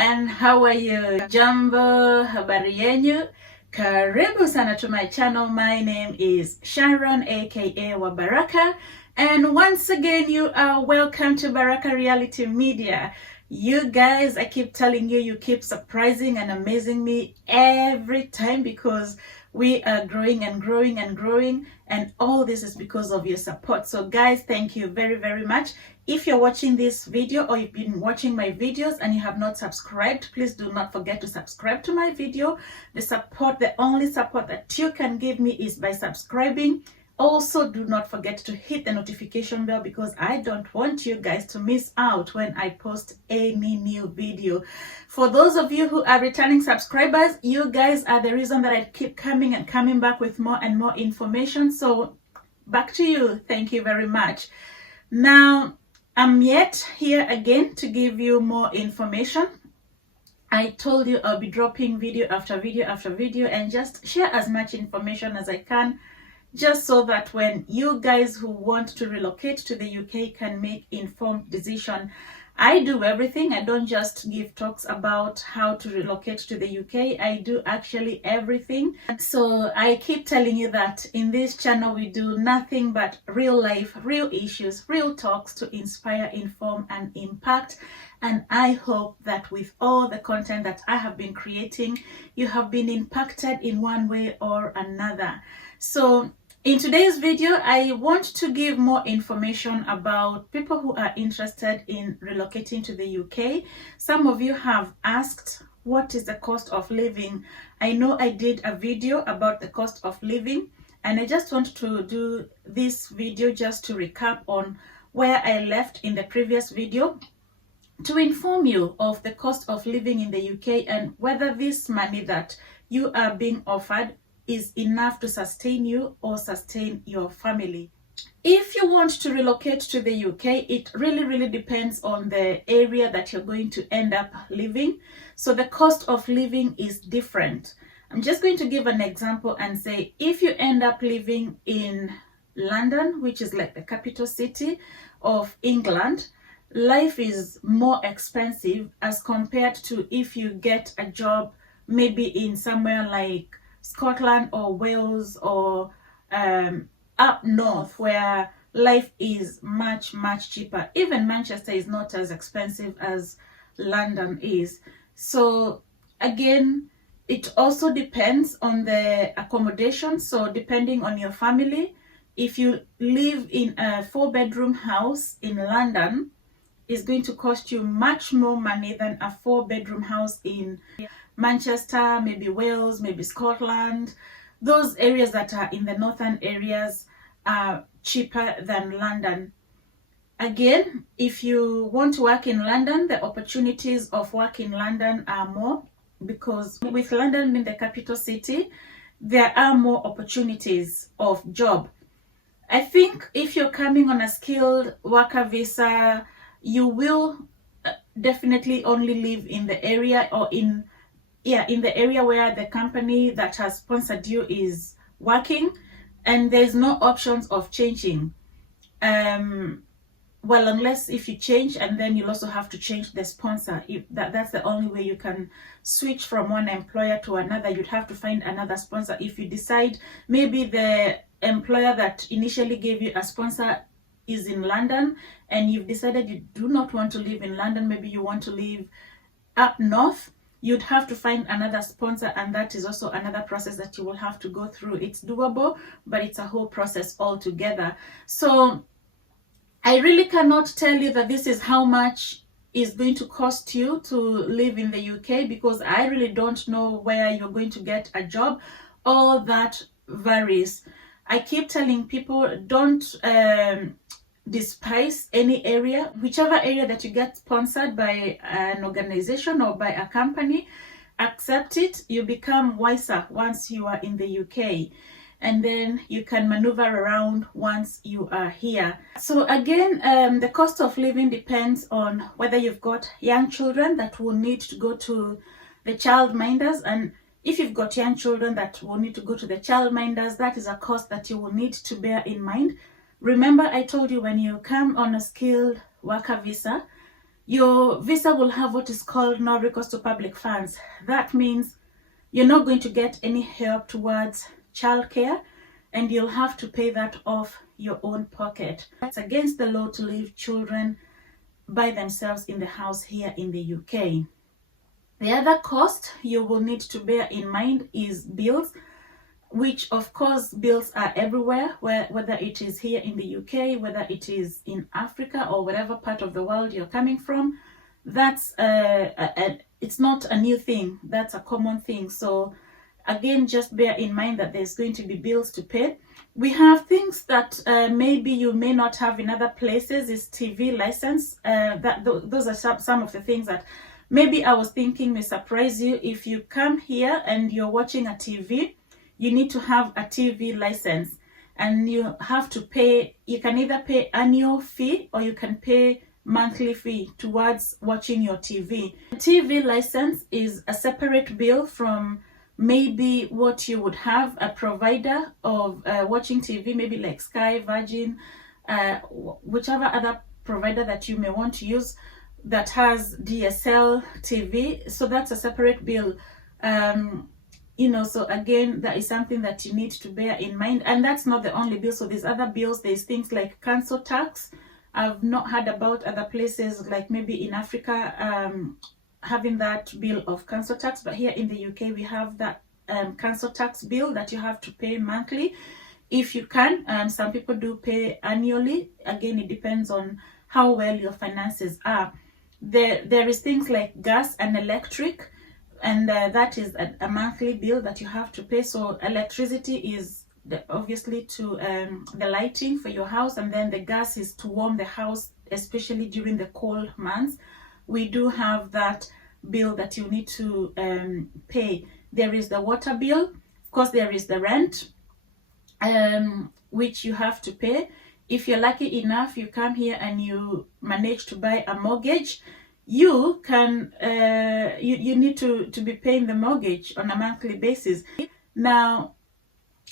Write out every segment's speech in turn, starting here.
and how are you? Jambo, habari yenyu? Karibu sana to my channel. My name is Sharon aka Baraka, and once again you are welcome to Baraka Reality Media. You guys, I keep telling you, you keep surprising and amazing me every time because we are growing and growing and growing, and all this is because of your support. So guys, thank you very, very much. If you're watching this video or you've been watching my videos and you have not subscribed, please do not forget to subscribe to my video. The only support that you can give me is by subscribing. Also, do not forget to hit the notification bell because I don't want you guys to miss out when I post any new video. For those of you who are returning subscribers, you guys are the reason that I keep coming and coming back with more and more information. So back to you. Thank you very much. Now, I'm yet here again to give you more information. I told you I'll be dropping video after video after video and just share as much information as I can, just so that when you guys who want to relocate to the UK can make informed decision. I do everything. I don't just give talks about how to relocate to the UK. I do actually everything. So I keep telling you that in this channel we do nothing but real life, real issues, real talks to inspire, inform and impact. And I hope that with all the content that I have been creating, you have been impacted in one way or another. So in today's video, I want to give more information about people who are interested in relocating to the UK. Some of you have asked, what is the cost of living? I know I did a video about the cost of living, and I just want to do this video just to recap on where I left in the previous video, to inform you of the cost of living in the UK and whether this money that you are being offered is enough to sustain you or sustain your family. If you want to relocate to the UK, it really depends on the area that you're going to end up living. So the cost of living is different. I'm just going to give an example and say, if you end up living in London, which is like the capital city of England, life is more expensive as compared to if you get a job maybe in somewhere like Scotland or Wales or up north, where life is much cheaper. Even Manchester is not as expensive as London is. So again, it also depends on the accommodation. So depending on your family, if you live in a 4-bedroom house in London, it's going to cost you much more money than a 4-bedroom house in Manchester, maybe Wales, maybe Scotland. Those areas that are in the northern areas are cheaper than London. Again, if you want to work in London, the opportunities of work in London are more, because with London being the capital city, there are more opportunities of job. I think if you're coming on a skilled worker visa, you will definitely only live in the area or in the area where the company that has sponsored you is working, and there's no options of changing. Well, unless if you change, and then you'll also have to change the sponsor. If that's the only way you can switch from one employer to another. You'd have to find another sponsor. If you decide maybe the employer that initially gave you a sponsor is in London, and you've decided you do not want to live in London, maybe you want to live up north, you'd have to find another sponsor, and that is also another process that you will have to go through. It's doable, but it's a whole process altogether. So I really cannot tell you that this is how much is going to cost you to live in the UK, because I really don't know where you're going to get a job. All that varies. I keep telling people, don't despise any area. Whichever area that you get sponsored by an organization or by a company, accept it. You become wiser once you are in the UK, and then you can maneuver around once you are here. So again, the cost of living depends on whether you've got young children that will need to go to the childminders, and if you've got young children that will need to go to the childminders, that is a cost that you will need to bear in mind. Remember, I told you when you come on a skilled worker visa, your visa will have what is called no recourse to public funds. That means you're not going to get any help towards childcare, and you'll have to pay that off your own pocket. It's against the law to leave children by themselves in the house here in the UK. The other cost you will need to bear in mind is bills, which of course bills are everywhere, whether it is here in the UK, whether it is in Africa, or whatever part of the world you're coming from. That's it's not a new thing, that's a common thing. So again, just bear in mind that there's going to be bills to pay. We have things that maybe you may not have in other places. Is TV license. Those are some of the things that maybe I was thinking may surprise you. If you come here and you're watching a TV, you need to have a TV license, and you have to pay. You can either pay annual fee or you can pay monthly fee towards watching your TV. A TV license is a separate bill from maybe what you would have a provider of watching TV, maybe like Sky, Virgin, whichever other provider that you may want to use that has DSL TV. So that's a separate bill. So again, that is something that you need to bear in mind. And that's not the only bill. So there's other bills. There's things like council tax. I've not heard about other places like maybe in Africa having that bill of council tax, but here in the UK we have that council tax bill that you have to pay monthly if you can. Some people do pay annually. Again, it depends on how well your finances are. There is things like gas and electric, and that is a monthly bill that you have to pay. So electricity is obviously to the lighting for your house, and then the gas is to warm the house, especially during the cold months. We do have that bill that you need to pay. There is the water bill. Of course, there is the rent, which you have to pay. If you're lucky enough, you come here and you manage to buy a mortgage, you can you need to be paying the mortgage on a monthly basis. Now,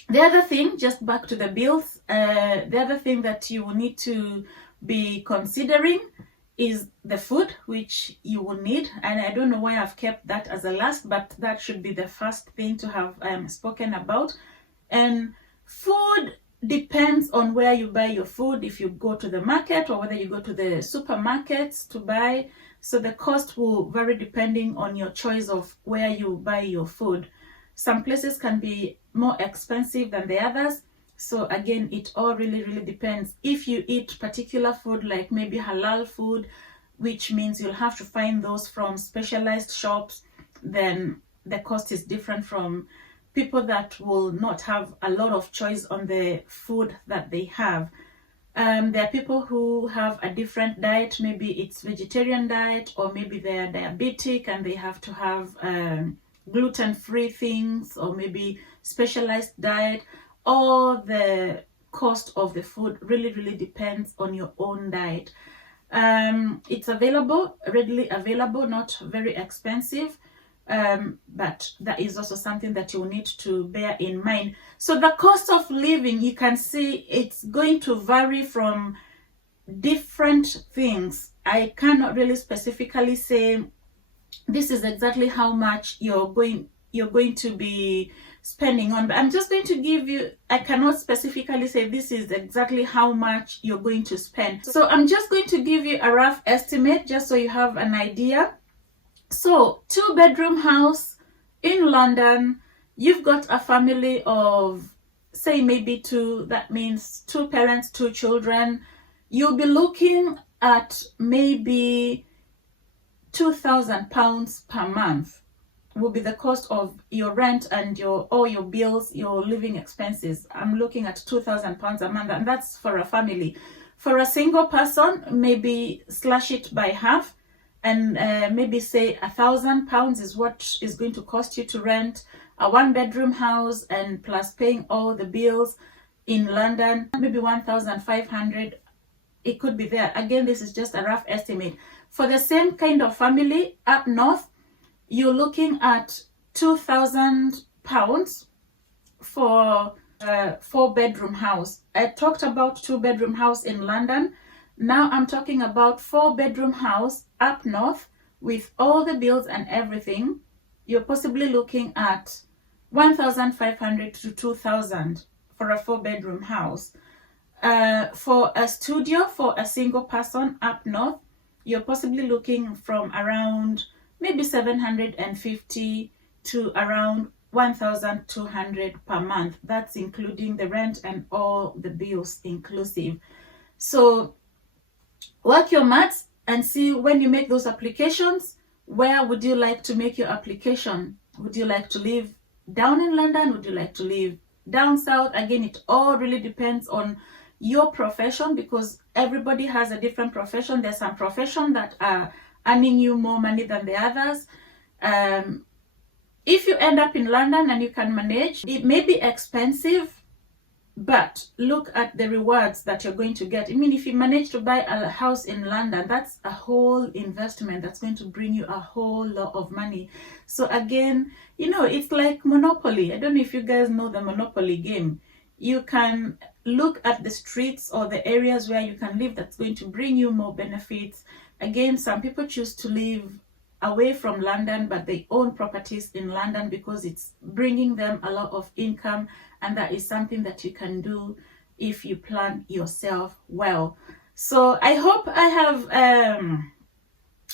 the other thing, just back to the bills, the other thing that you will need to be considering is the food, which you will need. And I don't know why I've kept that as a last, but that should be the first thing to have spoken about. And food depends on where you buy your food, if you go to the market or whether you go to the supermarkets to buy. So the cost will vary depending on your choice of where you buy your food. Some places can be more expensive than the others. So again, it all really depends. If you eat particular food, like maybe halal food, which means you'll have to find those from specialized shops, then the cost is different from people that will not have a lot of choice on the food that they have. There are people who have a different diet. Maybe it's vegetarian diet, or maybe they're diabetic and they have to have gluten-free things, or maybe specialized diet. All the cost of the food really depends on your own diet. It's available, readily available, not very expensive, but that is also something that you need to bear in mind. So the cost of living, you can see it's going to vary from different things. I cannot really specifically say this is exactly how much you're going to be spending on, but I'm just going to give you, I cannot specifically say this is exactly how much you're going to spend. So I'm just going to give you a rough estimate just so you have an idea. So 2-bedroom house in London, you've got a family of say maybe 2, that means 2 parents, 2 children. You'll be looking at maybe £2,000 per month will be the cost of your rent and all your bills, your living expenses. I'm looking at £2,000 a month, and that's for a family. For a single person, maybe slash it by half, and maybe say £1,000 is what is going to cost you to rent a 1-bedroom house, and plus paying all the bills in London, maybe 1,500. It could be there. Again, this is just a rough estimate. For the same kind of family up north, you're looking at £2,000 for a 4-bedroom house. I talked about 2-bedroom house in London. Now I'm talking about 4-bedroom house up north with all the bills and everything. You're possibly looking at 1,500 to 2,000 for a 4-bedroom house. For a studio for a single person up north, you're possibly looking from around maybe 750 to around 1,200 per month. That's including the rent and all the bills inclusive. So work your maths and see, when you make those applications, where would you like to make your application? Would you like to live down in London? Would you like to live down south? Again, it all really depends on your profession, because everybody has a different profession. There's some profession that are earning you more money than the others. If you end up in London and you can manage, it may be expensive, but look at the rewards that you're going to get. I mean, if you manage to buy a house in London, that's a whole investment that's going to bring you a whole lot of money. So again, you know, it's like Monopoly. I don't know if you guys know the Monopoly game. You can look at the streets or the areas where you can live that's going to bring you more benefits. Again, some people choose to live away from London, but they own properties in London because it's bringing them a lot of income, and that is something that you can do if you plan yourself well. So I hope I have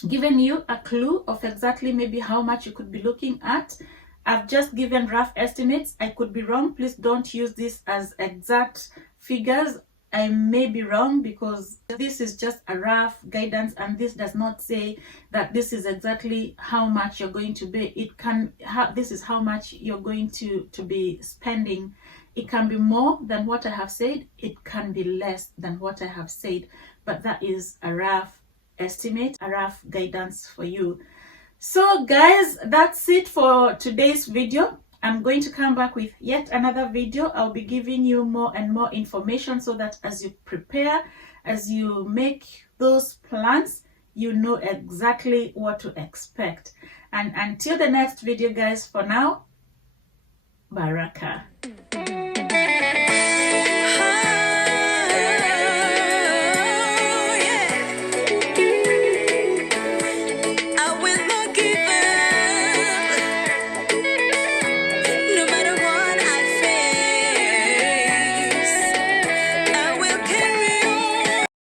given you a clue of exactly maybe how much you could be looking at. I've just given rough estimates. I could be wrong. Please don't use this as exact figures. I may be wrong, because this is just a rough guidance, and this does not say that this is exactly how much you're going to be. It can this is how much you're going to be spending. It can be more than what I have said. It can be less than what I have said, but that is a rough estimate, a rough guidance for you. So guys, that's it for today's video. I'm going to come back with yet another video. I'll be giving you more and more information, so that as you prepare, as you make those plans, you know exactly what to expect. And until the next video, guys, for now, Baraka.